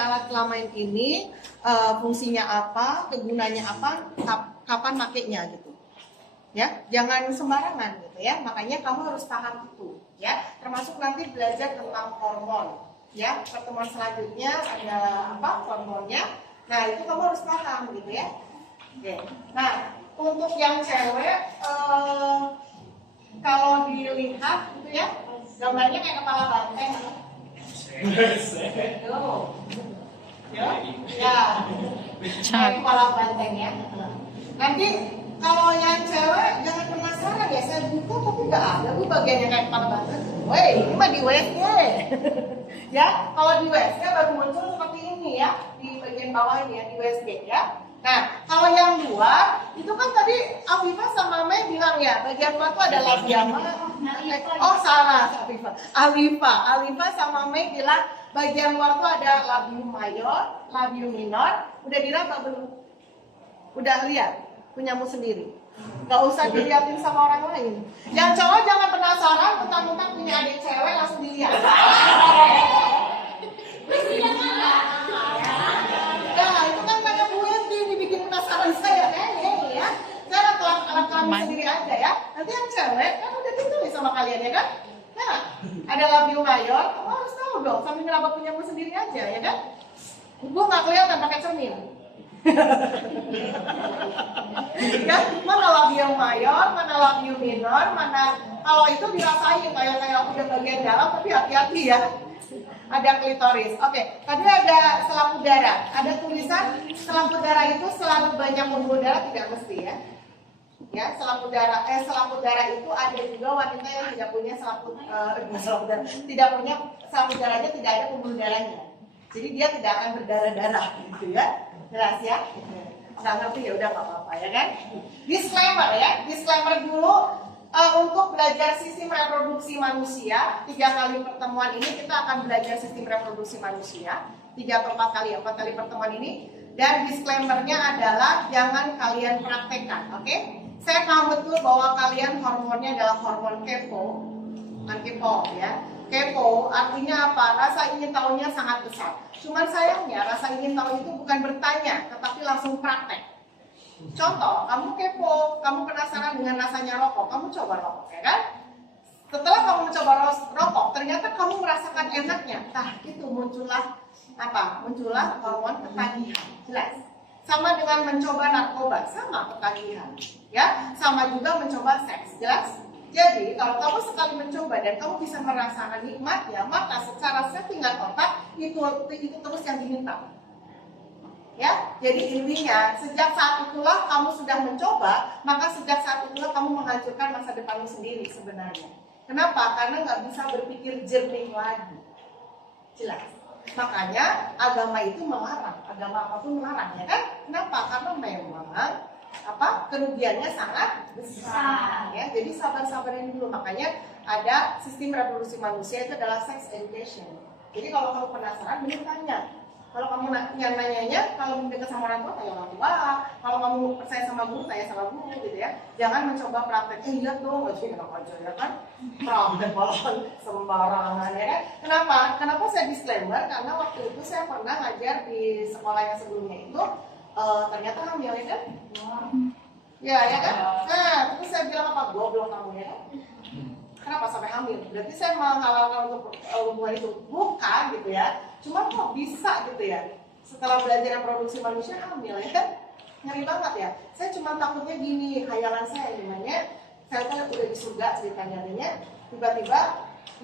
alat kelamin ini fungsinya apa, kegunaannya apa, kapan makainya gitu. Ya, jangan sembarangan gitu ya. Makanya kamu harus paham itu ya. Termasuk nanti belajar tentang hormon. Ya, pertemuan selanjutnya ada apa? Hormonnya. Nah, itu kamu harus paham gitu ya. Oke. Nah, untuk yang cewek kalau dilihat gitu ya, gambarnya kayak kepala banteng. Tuh. Ya. Kayak kepala banteng ya. Nanti kalau yang cewek jangan penasaran ya, saya buka tapi nggak ada bu bagiannya kayak kepala banteng. Woi, ini mah di WSG. Ya, kalau di WSG baru muncul seperti ini ya, di bagian bawah ini ya, di WSG ya. Nah, kalau yang luar itu kan tadi Afifah sama Mei bilang ya, bagian luar itu ada labia. Oh salah, Alifah sama Mei bilang bagian luar itu ada labium mayor, labium minor. Udah diraba belum? Udah lihat? Punyamu sendiri. Gak usah dilihatin sama orang lain. Yang cowok jangan penasaran, mentang-mentang punya adik cewek langsung dilihat. Nah, itu kan kata Bu Edi dibikin penasaran saya ya. Saya alat kami sendiri aja ya. Nanti yang cewek kan udah ditulis sama kalian ya kan? Nah, ada labium mayor, kamu harus tahu dong. Sambil ngeraba punyamu sendiri aja ya kan? Bu nggak kelihatan pakai cermin. Ya, mana labium mayor, mana labium minor, mana kalau itu dirasain kayak udah bagian dalam, tapi hati-hati ya. Ada klitoris. Oke, tadi ada selaput darah. Ada tulisan selaput darah itu selalu banyak pembuluh darah, tidak mesti ya. Ya, selaput darah itu ada juga wanita yang tidak punya selaput darah, tidak punya selaput darahnya, tidak ada pembuluh darahnya. Jadi dia tidak akan berdarah-darah gitu ya. Jelas ya? Nggak ngerti ya udah nggak apa-apa ya kan? Disclaimer ya, disclaimer dulu. Untuk belajar sistem reproduksi manusia, 3 kali pertemuan ini kita akan belajar sistem reproduksi manusia 3 atau 4 kali pertemuan ini. Dan disclaimernya adalah jangan kalian praktekkan, oke? Saya paham betul bahwa kalian hormonnya adalah hormon kepo, bukan kepo ya. Kepo artinya apa? Rasa ingin tahunya sangat besar. Cuman sayangnya rasa ingin tahu itu bukan bertanya, tetapi langsung praktek. Contoh, kamu kepo, kamu penasaran dengan rasanya rokok, kamu coba rokok, ya kan? Setelah kamu mencoba rokok, ternyata kamu merasakan enaknya. Nah, itu muncullah apa? Muncullah hormon ketagihan. Jelas. Sama dengan mencoba narkoba, sama ketagihan. Ya, sama juga mencoba seks. Jelas? Jadi, kalau kamu sekali mencoba dan kamu bisa merasakan nikmatnya, maka secara settingan otak itu terus yang diminta. Ya, jadi intinya sejak saat itulah kamu sudah mencoba, maka sejak saat itulah kamu menghancurkan masa depanmu sendiri sebenarnya. Kenapa? Karena nggak bisa berpikir jernih lagi. Jelas. Makanya agama itu melarang, agama apapun melarang ya kan? Kenapa? Karena memang kerugiannya sangat besar. Ya, jadi sabar-sabarin dulu. Makanya ada sistem reproduksi manusia itu adalah sex education. Jadi kalau kamu penasaran, mending tanya. Kalau kamu yang nanyanya, kalau dekat sama orang tua, tanya orang tua. Kalau kamu percaya sama guru, tanya sama guru gitu ya. Jangan mencoba praktek, lihat dong, gak sih enak aja ya kan. Praktek malah sembarangan ya kan. Kenapa saya disclaimer? Karena waktu itu saya pernah ngajar di sekolah yang sebelumnya itu, ternyata hamil ya kan. Ya kan. Nah, terus saya bilang apa? Goblok kamu ya kan. Kenapa sampai hamil? Berarti saya menghalalkan untuk hubungan itu? Bukan gitu ya. Cuma kok bisa gitu ya? Setelah belajar reproduksi manusia hamil ya kan? Ngeri banget ya. Saya cuma takutnya gini, khayalan saya gimana? Saya tuh udah di surga ceritanya, tiba-tiba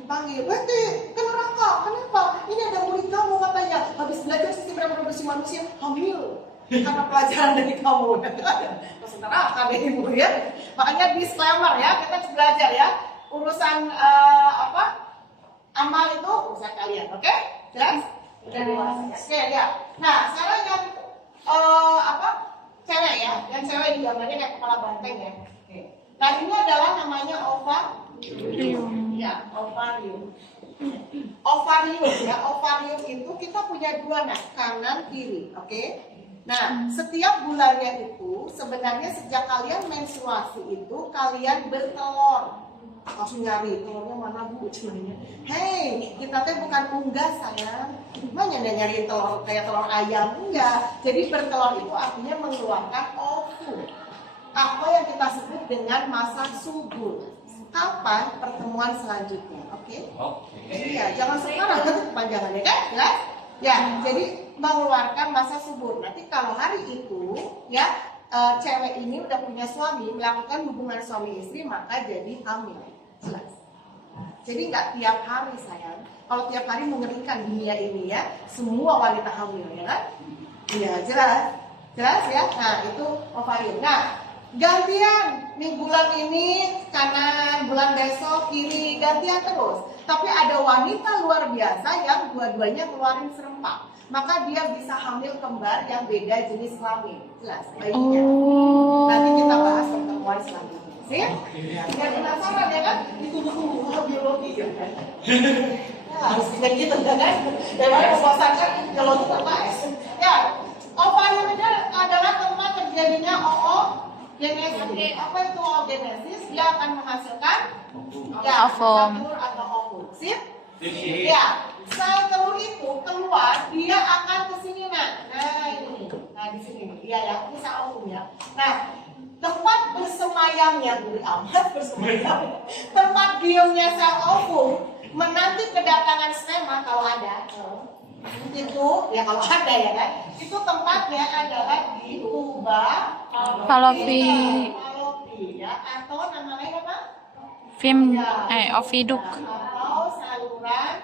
dipanggil, "Berarti ke neraka, kenapa? Ini ada murid kamu katanya habis belajar sistem reproduksi manusia hamil." Karena pelajaran dari kamu, masuk neraka deh ibu ya. Makanya disclaimer ya, kita belajar ya. Urusan amal itu urusan kalian, oke? Jelas? Udah dewasa ya. Oke ya. Nah sekarang yang cewek ya, yang cewek di gambarnya kayak kepala banteng ya. Oke. Nah ini adalah namanya ovarium. Ya, ovarium. Ovarium ya, ovarium itu kita punya 2 nah, kanan kiri, oke? Nah, setiap bulannya itu sebenarnya sejak kalian menstruasi itu kalian bertelur. langsung nyari telurnya mana bu, cumannya. Hei, kita teh bukan unggas sayang. Gimana nyari telur kayak telur ayam? Enggak. Jadi bertelur itu artinya mengeluarkan ovum. Apa yang kita sebut dengan masa subur. Kapan pertemuan selanjutnya? Oke? Iya, jangan sekarang nanti kepanjangannya kan? Ya, jadi mengeluarkan masa subur. Nanti kalau hari itu ya cewek ini udah punya suami, melakukan hubungan suami istri, maka jadi hamil. Jelas. Jadi nggak tiap hari sayang. Kalau tiap hari mengerikan dunia ini ya, semua wanita hamil ya kan? Iya, jelas. Jelas ya? Nah, itu ovarium. Nah, gantian nih bulan ini kanan, bulan besok kiri, gantian terus. Tapi ada wanita luar biasa yang dua-duanya keluarin serempak, maka dia bisa hamil kembar yang beda jenis kelamin. Jelas bayinya. Nanti kita bahas pertemuan selanjutnya. Sip? Biar penasaran ya kan? Ditunggu-tunggu biologi ya kan? Ya, harus kayak gitu kan? Daripada membosankan kalau itu terbaik. Ya, ovarium itu adalah tempat terjadinya oogenesis. Apa itu oogenesis? Dia akan menghasilkan ovum atau ovum. Sip? Ya, sel telur itu keluar, dia akan ke sini nah ini, nah di sini nih, iya ya, ini sel ovum ya. Nah, tempat bersemayamnya bersemayam, tempat diamnya sel ovum menanti kedatangan sperma kalau ada. Itu ya kalau ada ya kan, itu tempatnya adalah di tuba Fallopi ya, atau nama lain apa? Oviduk Atau saluran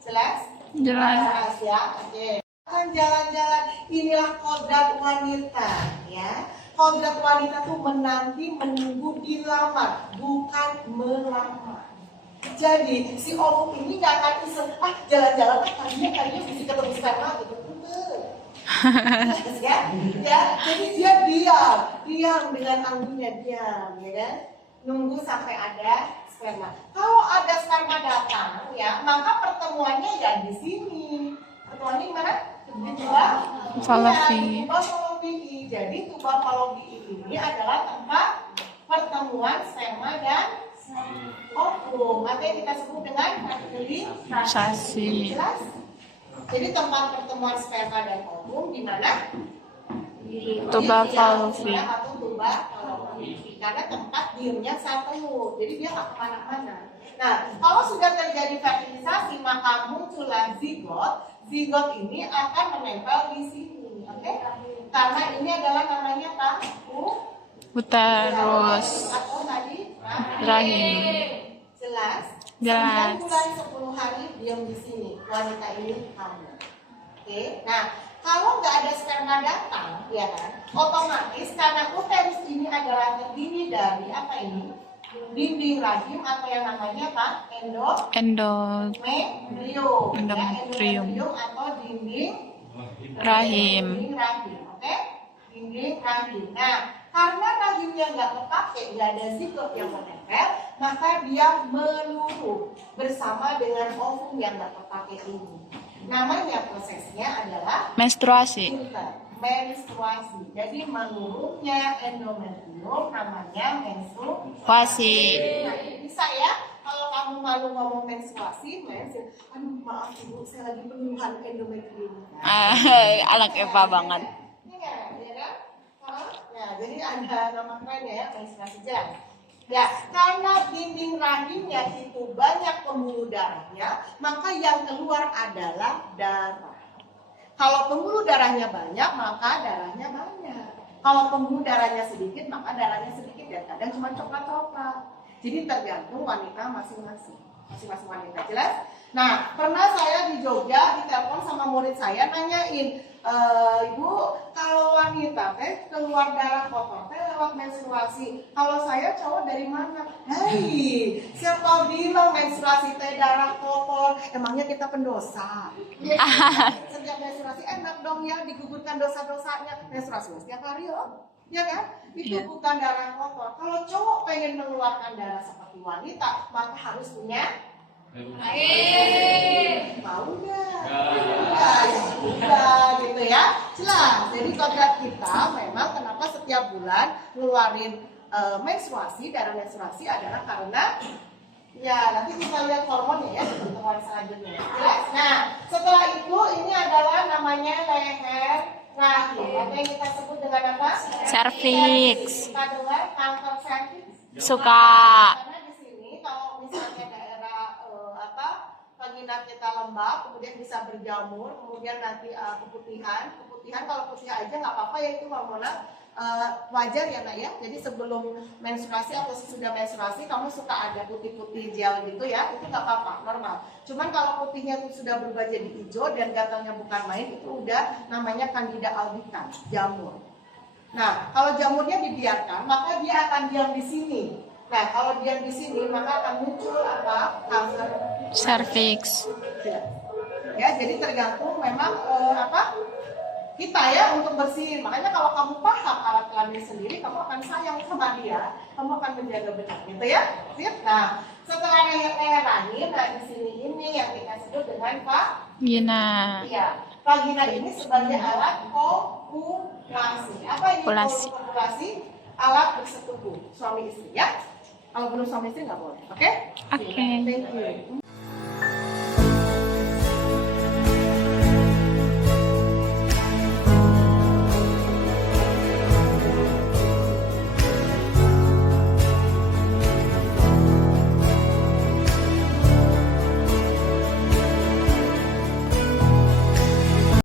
jelas? jelas. Ya, oke. Akan jalan-jalan, inilah kodrat wanita ya. Kodrat wanita tuh menanti, menunggu, dilamar, bukan melamar. Jadi si ovum ini nggak akan iseng, jalan-jalan kayaknya bisa ketemu sperma gitu. Ya, jadi dia diam dengan anggunnya diam, ya kan? Nunggu sampai ada sperma. Kalau ada sperma datang, ya, maka pertemuannya ya di sini. Pertemuannya di mana? Di tuba Fallopi. Jadi tuba Fallopi ini adalah tempat pertemuan sperma dan ovum. Atau yang kita sebut dengan fertilisasi. Jelas? Jadi tempat pertemuan sperma dan ovum di mana? Di tuba Fallopi atau tuba Fallopi. Karena tempat diamnya sel telur. Jadi dia nggak kemana-mana. Nah, kalau sudah terjadi fertilisasi maka muncullah zigot. Zigot ini akan menempel di sini, oke? Karena ini adalah namanya apa? uterus Atau tadi rahim. Jelas? Jelas. 9 bulan 10 hari diam di sini, wanita ini hamil. Oke, nah kalau nggak ada sperma datang, ya kan, otomatis karena uterus ini adalah terdiri dari apa ini? Dinding rahim atau yang namanya apa? Endometrium. Endometrium atau dinding rahim. Oke? Dinding rahim. Nah, karena rahimnya nggak kepake, nggak ada zigot yang menempel, maka dia meluruh bersama dengan ovum yang nggak kepake ini. Namanya prosesnya adalah menstruasi. Menstruasi. Jadi meluruhnya endometrium namanya menstruasi. Nah, bisa ya? Kalau kamu malu ngomong menstruasi, aduh maaf ibu, saya lagi penuhan endometrium. Anak Eva banget. Iya, ya kan? Ya, jadi ada nama kerennya ya, menstruasi jelas. Ya, karena dinding rahimnya itu banyak pembuluh darahnya, maka yang keluar adalah darah. Kalau pembuluh darahnya banyak, maka darahnya banyak. Kalau pembuluh darahnya sedikit, maka darahnya sedikit. Dan kadang cuma coklat-coklat. Jadi tergantung wanita masing-masing. Masing-masing wanita, jelas? Nah, pernah saya di Jogja ditelepon sama murid saya nanyain, Ibu, kalau wanita keluar darah kotor lewat menstruasi. Kalau saya cowok dari mana? Hei, siapa bilang menstruasi darah kotor? Emangnya kita pendosa? Setiap menstruasi enak dong ya, digugurkan dosa-dosanya. Menstruasi setiap hari loh, ya kan? Itu bukan darah kotor. Kalau cowok pengen mengeluarkan darah seperti wanita, maka harus punya Mau nggak? Enggak, ya udah gitu ya. Jelas. Jadi kodrat kita memang kenapa setiap bulan ngeluarin menstruasi, darah menstruasi adalah karena ya nanti kita lihat hormonnya ya di pertemuan selanjutnya. Jelas. Nah, setelah itu ini adalah namanya leher rahim. Apa yang kita sebut dengan apa? Cervix. Kita dengar kanker cervix. Suka. Karena di sini kalau misalnya daerah vagina kita lembab, kemudian bisa berjamur, kemudian nanti keputihan kalau putih aja nggak apa-apa ya, itu hormonal wajar ya nak ya. Jadi sebelum menstruasi atau sesudah menstruasi kamu suka ada putih-putih gel gitu ya, itu nggak apa-apa, normal. Cuman kalau putihnya itu sudah berubah jadi hijau dan gatalnya bukan main, itu udah namanya Candida albicans, jamur. Nah, kalau jamurnya dibiarkan, maka dia akan diam di sini. Nah, kalau diam di sini, maka akan muncul apa? Kanker Cervix. ya. Jadi tergantung memang kita ya untuk bersihin. Makanya kalau kamu paham alat kelamin sendiri, kamu akan sayang sama dia, kamu akan menjaga benar gitu ya. Sip. Nah, setelah leher rahim, nah di sini ini yang kita sebut dengan Vagina. Iya, vagina ini sebagai alat kopulasi. Apa ini kopulasi? Alat bersetubuh suami istri ya. Kalau belum suami istri nggak boleh. Oke? Oke. Thank you.